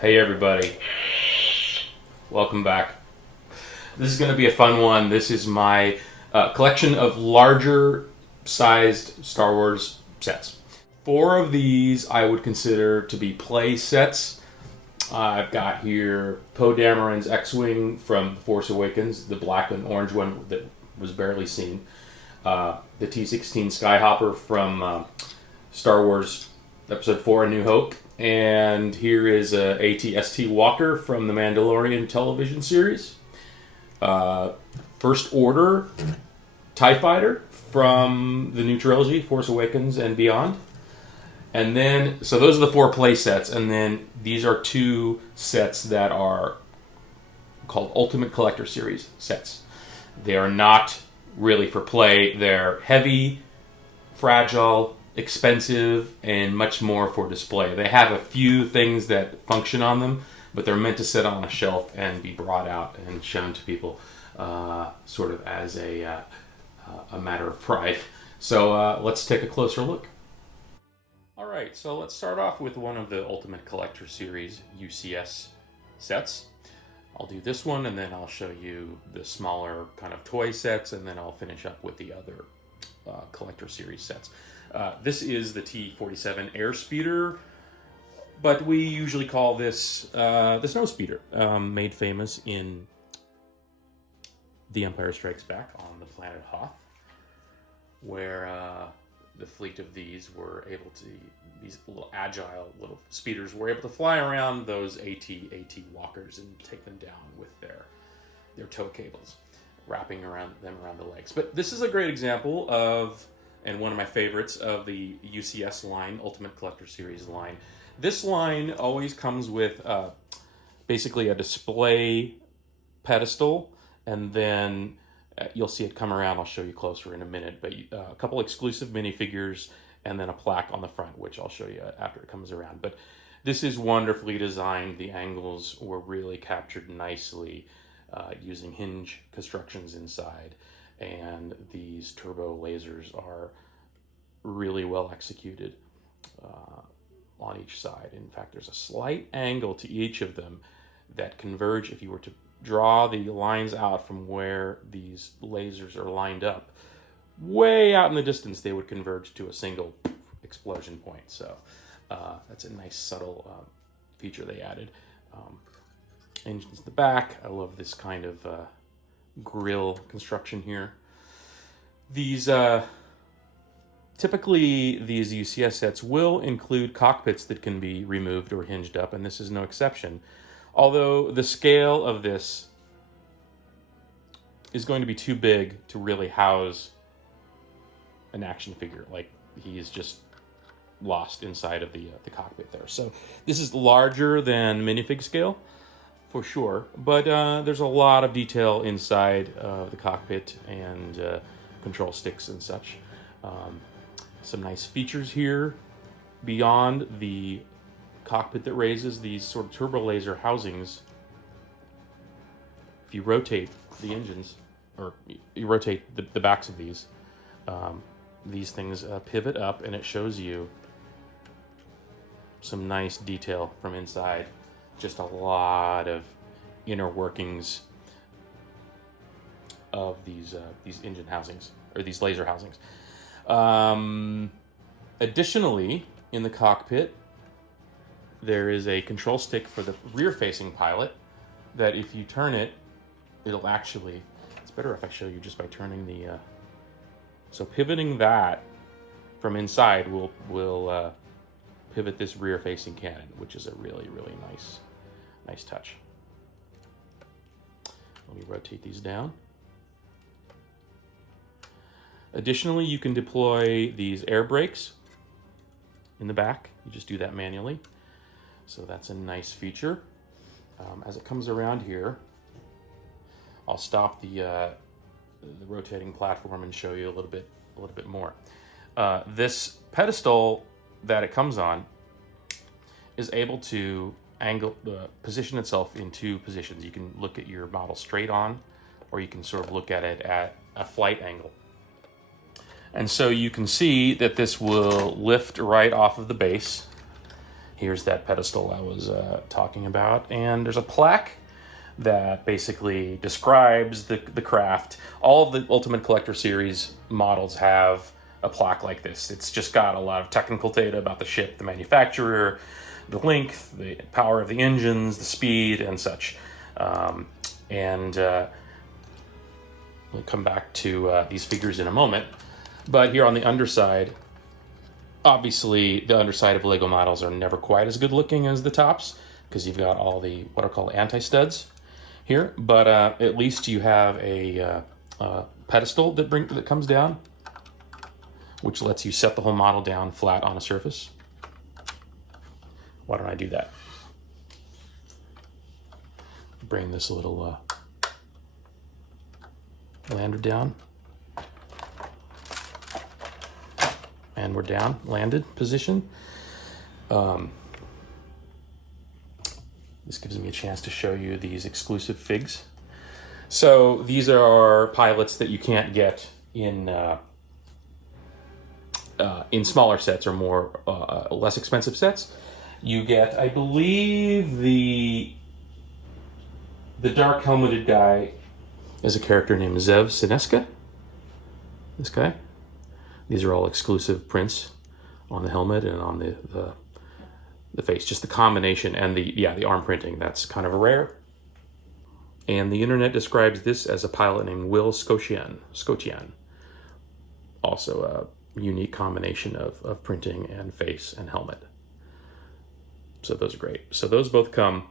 Hey everybody, welcome back. This is going to be a fun one. This is my collection of larger sized Star Wars sets. 4 of these I would consider to be play sets. I've got here Poe Dameron's X-Wing from Force Awakens, the black and orange one that was barely seen. The T-16 Skyhopper from Star Wars Episode 4 A New Hope. And here is AT-ST Walker from the Mandalorian television series. First Order TIE Fighter from the new trilogy, Force Awakens and beyond. And then, so those are the 4 play sets. And then these are 2 sets that are called Ultimate Collector Series sets. They are not really for play. They're heavy, fragile, expensive, and much more for display. They have a few things that function on them, but they're meant to sit on a shelf and be brought out and shown to people sort of as a matter of pride. So let's take a closer look. Alright, so let's start off with one of the Ultimate Collector Series UCS sets. I'll do this one, and then I'll show you the smaller kind of toy sets, and then I'll finish up with the other Collector Series sets. This is the T-47 Airspeeder, but we usually call this the Snowspeeder, made famous in The Empire Strikes Back on the planet Hoth, where the fleet of these were able to, these little agile little speeders were able to fly around those AT walkers and take them down with their tow cables, wrapping around the legs. But this is a great example of, and one of my favorites of the UCS line, Ultimate Collector Series line. This line always comes with basically a display pedestal, and then you'll see it come around. I'll show you closer in a minute, but a couple exclusive minifigures, and then a plaque on the front, which I'll show you after it comes around. But this is wonderfully designed. The angles were really captured nicely using hinge constructions inside. And these turbo lasers are really well executed on each side. In fact, there's a slight angle to each of them that converge. If you were to draw the lines out from where these lasers are lined up, way out in the distance, they would converge to a single explosion point. So that's a nice subtle feature they added. Engines in the back. I love this kind of grill construction here. These typically these UCS sets will include cockpits that can be removed or hinged up, and this is no exception. Although the scale of this is going to be too big to really house an action figure. Like, he's just lost inside of the cockpit there. So this is larger than minifig scale, for sure, but there's a lot of detail inside of the cockpit and control sticks and such. Some nice features here beyond the cockpit that raises these sort of turbo laser housings. If you rotate the engines, or you rotate the backs of these things pivot up, and it shows you some nice detail from inside. Just a lot of inner workings of these engine housings, or these laser housings. Additionally, in the cockpit, there is a control stick for the rear-facing pilot that if you turn it, it'll actually, it's better if I show you just by turning the, so pivoting that from inside will pivot this rear-facing cannon, which is a really, really nice touch. Let me rotate these down. Additionally, you can deploy these air brakes in the back. You just do that manually. So that's a nice feature. As it comes around here, I'll stop the rotating platform and show you a little bit more. This pedestal that it comes on is able to position itself in 2 positions. You can look at your model straight on, or you can sort of look at it at a flight angle. And so you can see that this will lift right off of the base Here's that pedestal I was talking about. And there's a plaque that basically describes the craft. All of the Ultimate Collector Series models have a plaque like this. It's just got a lot of technical data about the ship, the manufacturer, the length, the power of the engines, the speed, and such. We'll come back to these figures in a moment. But here on the underside, obviously the underside of Lego models are never quite as good looking as the tops, because you've got all the what are called anti-studs here. But at least you have a pedestal that comes down, which lets you set the whole model down flat on a surface. Why don't I do that? Bring this little lander down. And we're down, landed position. This gives me a chance to show you these exclusive figs. So these are pilots that you can't get in smaller sets or more less expensive sets. You get, I believe, the dark helmeted guy is a character named Zev Sineska. This guy. These are all exclusive prints on the helmet and on the face. Just the combination and the arm printing. That's kind of rare. And the internet describes this as a pilot named Will Scotian. Also a unique combination of printing and face and helmet. So those are great. So those both come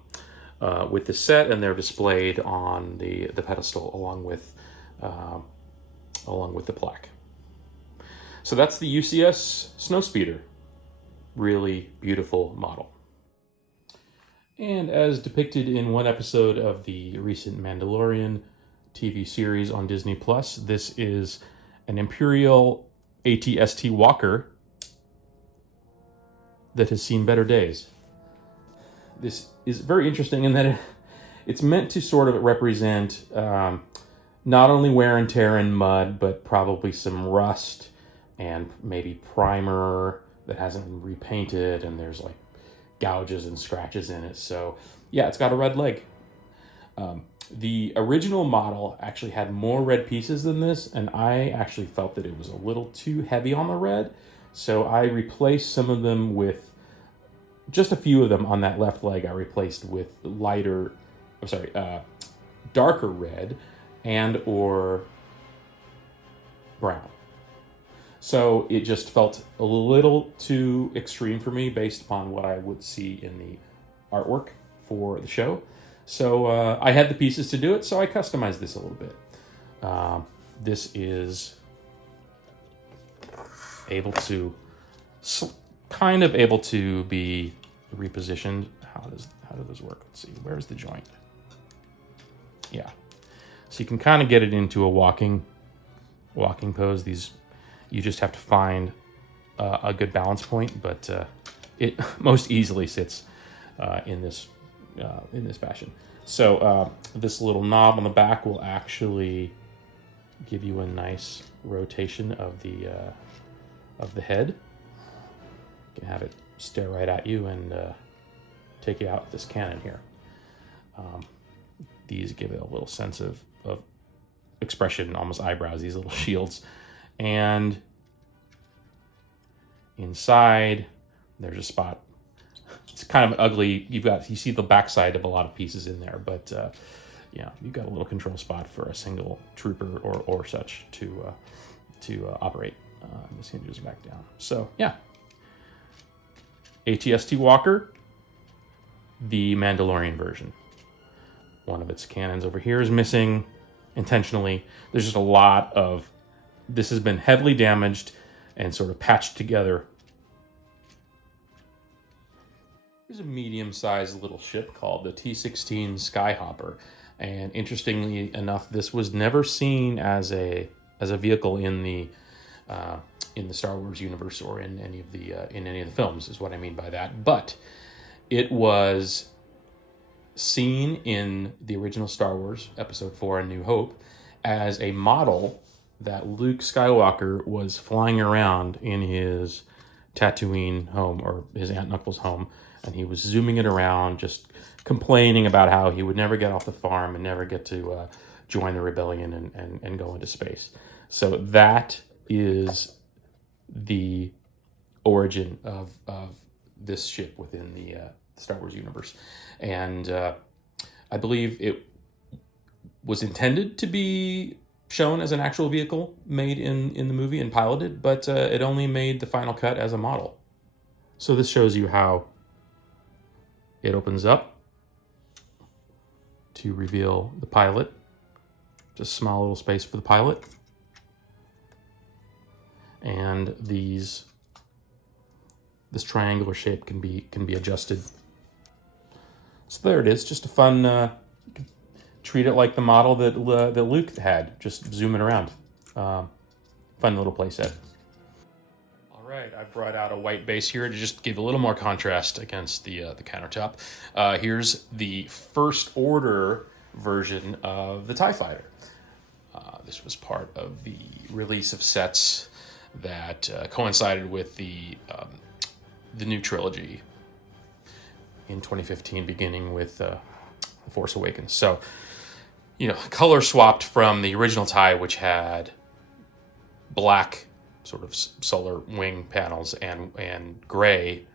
with the set, and they're displayed on the pedestal along with the plaque. So that's the UCS Snowspeeder. Really beautiful model. And as depicted in one episode of the recent Mandalorian TV series on Disney Plus, this is an Imperial AT-ST Walker that has seen better days. This is very interesting in that it's meant to sort of represent not only wear and tear and mud, but probably some rust and maybe primer that hasn't been repainted, and there's like gouges and scratches in it. So yeah, it's got a red leg. The original model actually had more red pieces than this, and I actually felt that it was a little too heavy on the red. So I replaced some of them with, just a few of them on that left leg I replaced with darker red and or brown. So it just felt a little too extreme for me based upon what I would see in the artwork for the show. So I had the pieces to do it, so I customized this a little bit. This is kind of able to be repositioned. How do those work? Let's see. Where's the joint? Yeah. So you can kind of get it into a walking pose. These, you just have to find a good balance point, but it most easily sits in this fashion. So this little knob on the back will actually give you a nice rotation of the head. You can have it stare right at you and take you out with this cannon here. These give it a little sense of expression, almost eyebrows, these little shields. And inside, there's a spot. It's kind of ugly. You see the backside of a lot of pieces in there, but yeah, you've got a little control spot for a single trooper or such to operate. This hinges back down. So yeah, AT-ST Walker, the Mandalorian version. One of its cannons over here is missing intentionally. There's just a lot of, this has been heavily damaged and sort of patched together. Here's a medium-sized little ship called the T-16 Skyhopper. And interestingly enough, this was never seen as a vehicle in the Star Wars universe or in any of the films, is what I mean by that. But it was seen in the original Star Wars Episode 4, A New Hope, as a model that Luke Skywalker was flying around in his Tatooine home, or his Aunt and Uncle's home, and he was zooming it around, just complaining about how he would never get off the farm and never get to join the rebellion and go into space. So that is the origin of this ship within the Star Wars universe. And I believe it was intended to be shown as an actual vehicle made in the movie and piloted, but it only made the final cut as a model. So this shows you how it opens up to reveal the pilot. Just a small little space for the pilot. And this triangular shape can be adjusted. So there it is, just a fun, treat it like the model that Luke had, just zooming around. Fun little playset. All right, I brought out a white base here to just give a little more contrast against the countertop. Here's the first order version of the TIE Fighter. This was part of the release of sets that coincided with the new trilogy in 2015, beginning with The Force Awakens. So, color swapped from the original TIE, which had black sort of solar wing panels and gray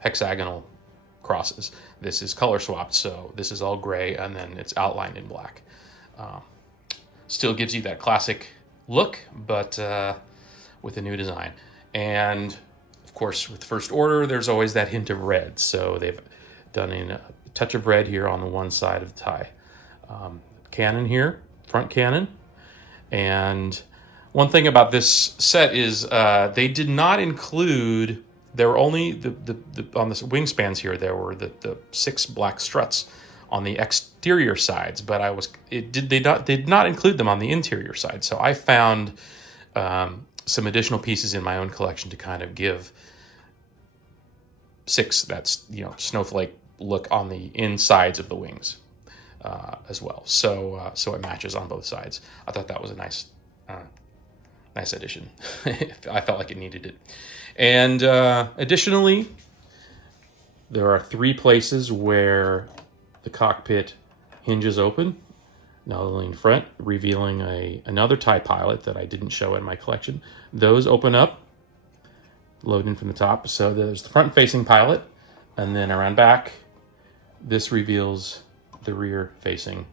hexagonal crosses. This is color swapped, so this is all gray, and then it's outlined in black. Still gives you that classic look, but with a new design. And of course, with First Order, there's always that hint of red. So they've done a touch of red here on the one side of the TIE. Cannon here, front cannon. And one thing about this set is they did not include, there were only on the wingspans here, there were the 6 black struts on the exterior sides, but they did not include them on the interior side. So I found some additional pieces in my own collection to kind of give 6 that's snowflake look on the insides of the wings as well. So it matches on both sides. I thought that was a nice addition. I felt like it needed it. And additionally, there are 3 places where the cockpit hinges open, not only in front, revealing another TIE pilot that I didn't show in my collection. Those open up, load in from the top. So there's the front-facing pilot, and then around back, this reveals the rear-facing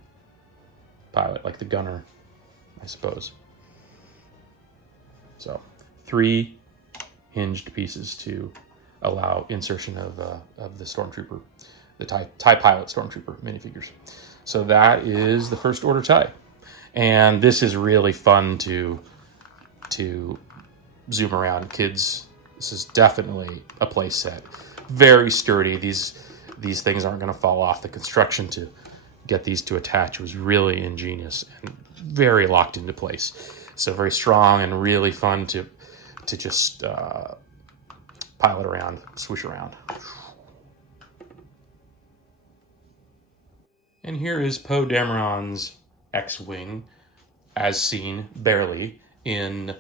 pilot, like the gunner, I suppose. So 3 hinged pieces to allow insertion of the Stormtrooper, the TIE Pilot Stormtrooper minifigures. So that is the First Order TIE. And this is really fun to zoom around. Kids, this is definitely a play set. Very sturdy. These things aren't going to fall off. The construction to get these to attach was really ingenious and very locked into place. So very strong and really fun to just pilot around, swoosh around. And here is Poe Dameron's X-Wing, as seen barely in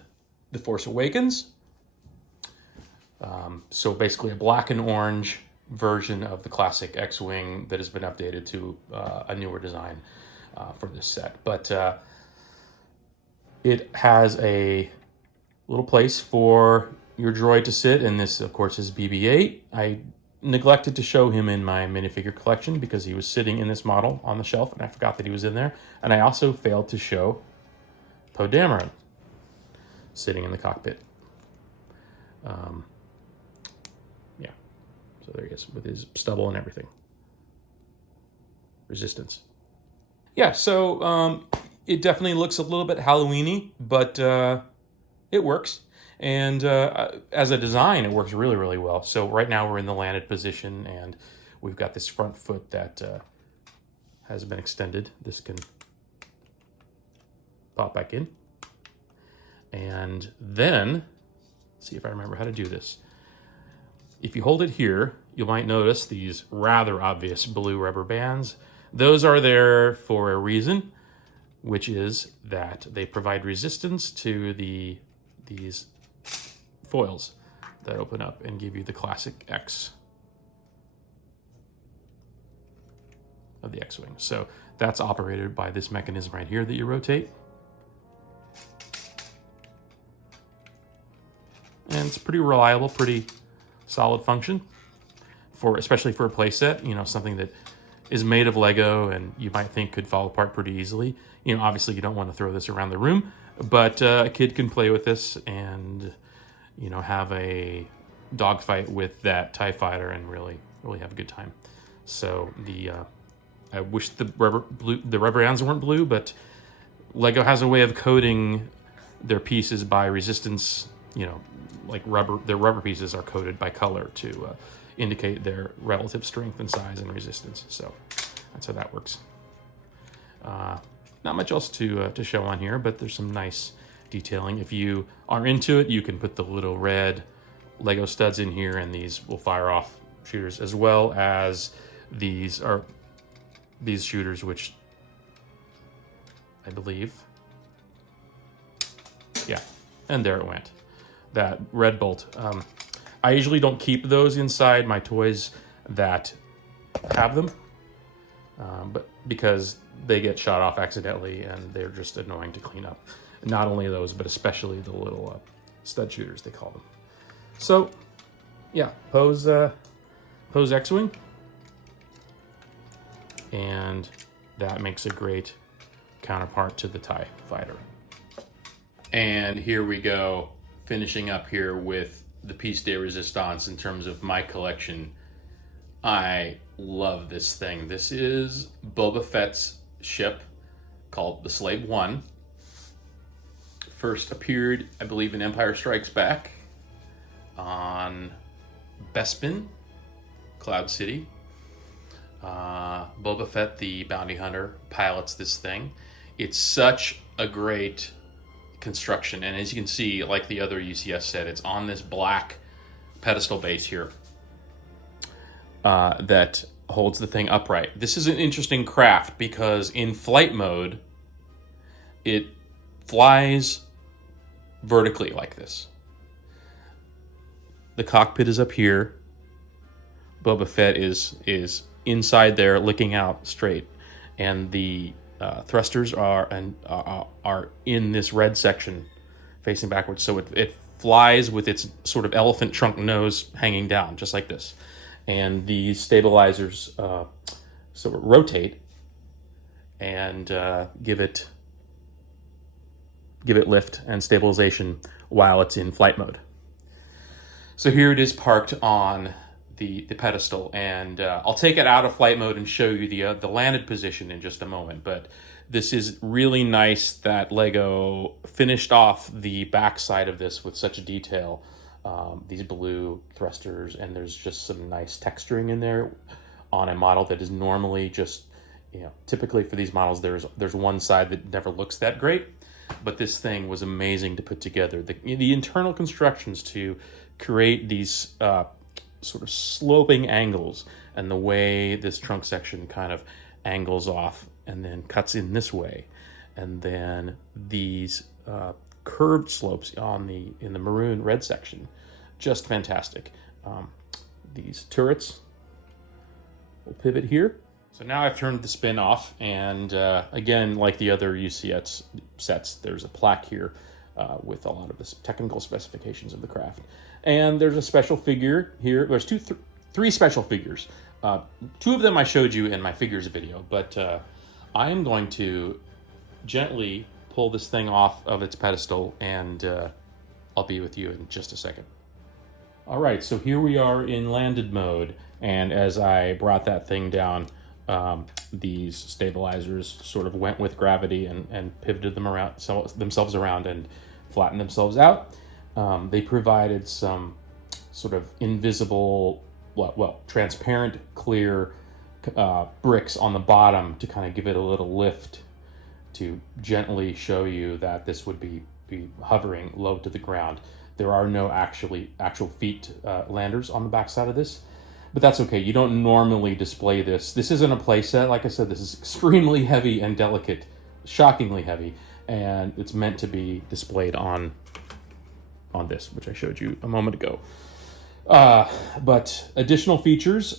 The Force Awakens. So basically a black and orange version of the classic X-Wing that has been updated to a newer design for this set. But it has a little place for your droid to sit, and this, of course, is BB-8. I neglected to show him in my minifigure collection because he was sitting in this model on the shelf, and I forgot that he was in there. And I also failed to show Poe Dameron sitting in the cockpit. Yeah, so there he is with his stubble and everything. Resistance. Yeah, so it definitely looks a little bit Halloween-y, but it works. And as a design, it works really, really well. So right now we're in the landed position, and we've got this front foot that has been extended. This can pop back in. And then, let's see if I remember how to do this. If you hold it here, you might notice these rather obvious blue rubber bands. Those are there for a reason, which is that they provide resistance to these foils. that open up and give you the classic X of the X-Wing. So that's operated by this mechanism right here that you rotate. And it's pretty reliable, pretty solid function, especially for a playset, you know, something that is made of Lego and you might think could fall apart pretty easily. You know, obviously you don't want to throw this around the room, but a kid can play with this and, you know, have a dogfight with that TIE fighter and really have a good time. So I wish the rubber bands weren't blue, but Lego has a way of coding their pieces by resistance. You know, like their rubber pieces are coded by color to indicate their relative strength and size and resistance. So that's how that works. Not much else to show on here, but there's some nice detailing. If you are into it, you can put the little red Lego studs in here, and these will fire off shooters, as well as these shooters, which I believe, yeah, and there it went. That red bolt. I usually don't keep those inside my toys that have them, but because they get shot off accidentally and they're just annoying to clean up. Not only those, but especially the little stud shooters, they call them. So, yeah, Poe's X-Wing. And that makes a great counterpart to the TIE fighter. And here we go, finishing up here with the piece de resistance in terms of my collection. I love this thing. This is Boba Fett's ship called the Slave One. First appeared, I believe, in Empire Strikes Back on Bespin, Cloud City. Boba Fett, the bounty hunter, pilots this thing. It's such a great construction, and as you can see, like the other UCS set, it's on this black pedestal base here that holds the thing upright. This is an interesting craft because in flight mode, it flies vertically like this. The cockpit is up here. Boba Fett is inside there, looking out straight, and the thrusters are in this red section, facing backwards. So it flies with its sort of elephant trunk nose hanging down, just like this. And these stabilizers sort of rotate and give it lift and stabilization while it's in flight mode. So here it is parked on the pedestal, and I'll take it out of flight mode and show you the landed position in just a moment. But this is really nice that Lego finished off the backside of this with such a detail. These blue thrusters, and there's just some nice texturing in there on a model that is normally just, you know, typically for these models there's one side that never looks that great, but this thing was amazing to put together. The internal constructions to create these sort of sloping angles, and the way this trunk section kind of angles off and then cuts in this way, and then these curved slopes in the maroon red section, just fantastic. These turrets will pivot here. So now I've turned the spin off, and again, like the other UCS sets, there's a plaque here with a lot of the technical specifications of the craft. And there's a special figure here. There's three special figures. Two of them I showed you in my figures video, but I am going to gently pull this thing off of its pedestal, and I'll be with you in just a second. All right, so here we are in landed mode, and as I brought that thing down, these stabilizers sort of went with gravity and pivoted themselves around and flattened themselves out. They provided some sort of invisible, transparent, clear bricks on the bottom to kind of give it a little lift, to gently show you that this would be hovering low to the ground. There are no actual feet landers on the backside of this, but that's okay. You don't normally display this. This isn't a playset. Like I said, this is extremely heavy and delicate, shockingly heavy, and it's meant to be displayed on on this, which I showed you a moment ago. But additional features.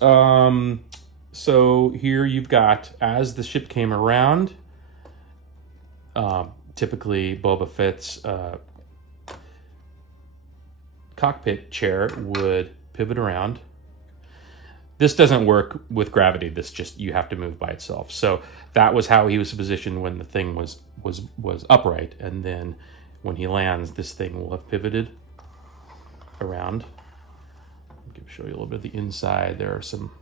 So here you've got, as the ship came around, typically Boba Fett's cockpit chair would pivot around. This doesn't work with gravity. This just, you have to move by itself. So that was how he was positioned when the thing was upright, and then when he lands, this thing will have pivoted around. I'll show you a little bit of the inside. There are some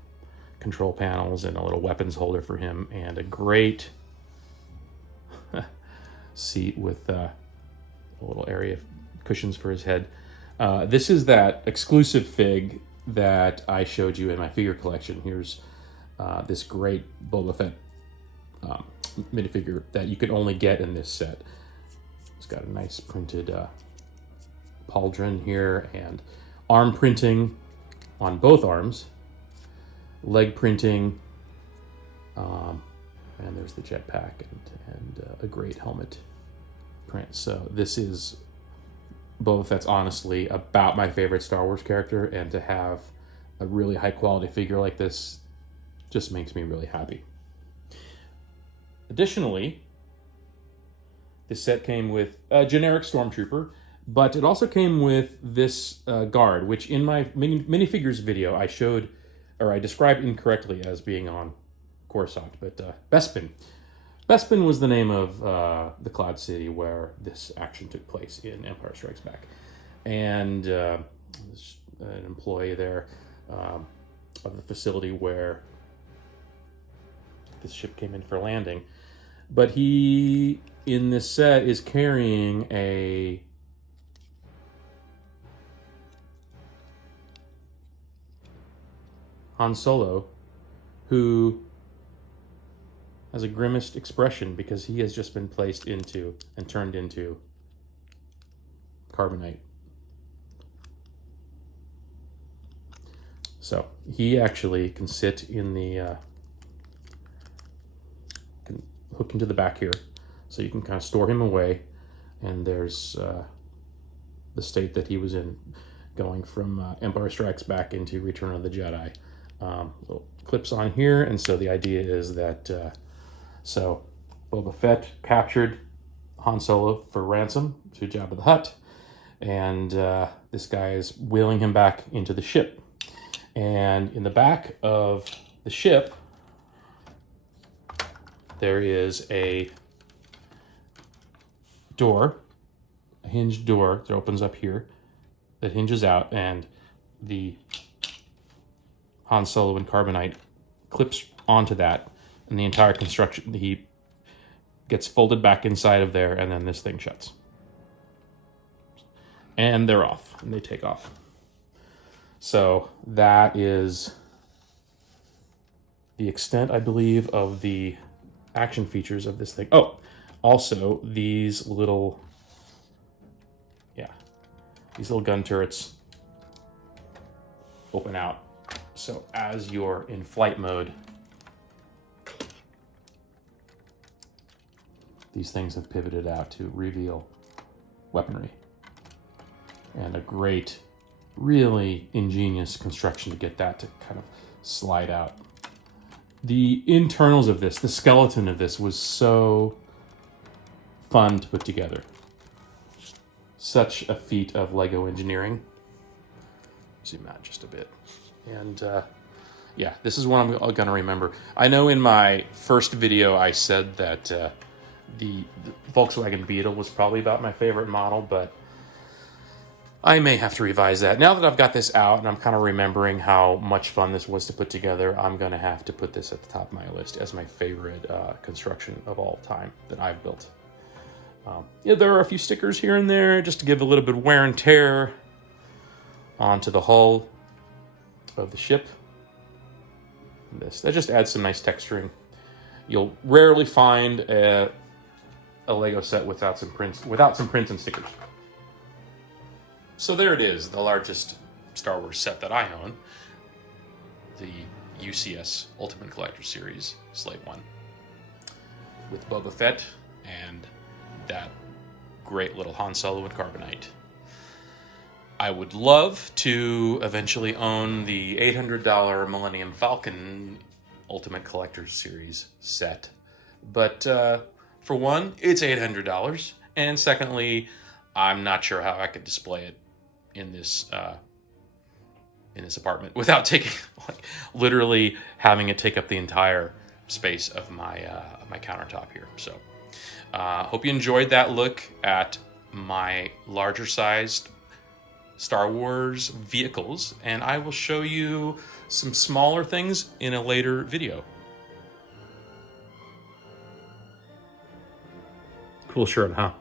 control panels and a little weapons holder for him, and a great seat with a little area of cushions for his head. This is that exclusive fig that I showed you in my figure collection. Here's this great Boba Fett minifigure that you can only get in this set. It's got a nice printed pauldron here, and arm printing on both arms, leg printing, and there's the jetpack and a great helmet print. So this is Boba Fett's honestly about my favorite Star Wars character, and to have a really high quality figure like this just makes me really happy. Additionally, this set came with a generic Stormtrooper, but it also came with this guard, which in my minifigures video I showed, or I described incorrectly as being on Coruscant, but Bespin. Bespin was the name of the Cloud City where this action took place in Empire Strikes Back. And there's an employee there of the facility where this ship came in for landing. But he, in this set, is carrying a Han Solo who has a grimaced expression because he has just been placed into and turned into carbonite. So he actually can sit in the can hook into the back here, so you can kind of store him away. And there's the state that he was in, going from Empire Strikes Back into Return of the Jedi. Little clips on here, and so the idea is that so Boba Fett captured Han Solo for ransom to Jabba the Hutt, and this guy is wheeling him back into the ship. And in the back of the ship, there is a door, a hinged door that opens up here, that hinges out, and the Han Solo and carbonite clips onto that, and the entire construction, he gets folded back inside of there, and then this thing shuts. And they're off, and they take off. So that is the extent, I believe, of the action features of this thing. Oh, also these little, these little gun turrets open out. So as you're in flight mode, these things have pivoted out to reveal weaponry. And a great, really ingenious construction to get that to kind of slide out. The internals of this, the skeleton of this, was so fun to put together. Such a feat of Lego engineering. Zoom out just a bit. And this is what I'm going to remember. I know in my first video I said that the Volkswagen Beetle was probably about my favorite model, but I may have to revise that. Now that I've got this out and I'm kind of remembering how much fun this was to put together, I'm going to have to put this at the top of my list as my favorite construction of all time that I've built. There are a few stickers here and there just to give a little bit of wear and tear onto the hull of the ship. That just adds some nice texturing. You'll rarely find a Lego set without some prints and stickers. So there it is, the largest Star Wars set that I own, the UCS Ultimate Collector Series Slave One, with Boba Fett and that great little Han Solo and carbonite. I would love to eventually own the $800 Millennium Falcon Ultimate Collector's Series set. But for one, it's $800. And secondly, I'm not sure how I could display it in this apartment without taking, like, literally having it take up the entire space of my my countertop here. So hope you enjoyed that look at my larger sized Star Wars vehicles, and I will show you some smaller things in a later video. Cool shirt, huh?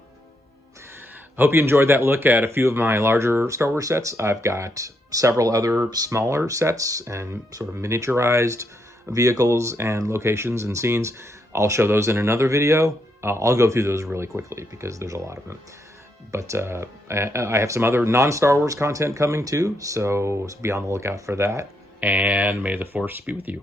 I hope you enjoyed that look at a few of my larger Star Wars sets. I've got several other smaller sets and sort of miniaturized vehicles and locations and scenes. I'll show those in another video. I'll go through those really quickly because there's a lot of them. But I have some other non-Star Wars content coming too, so be on the lookout for that. And may the Force be with you.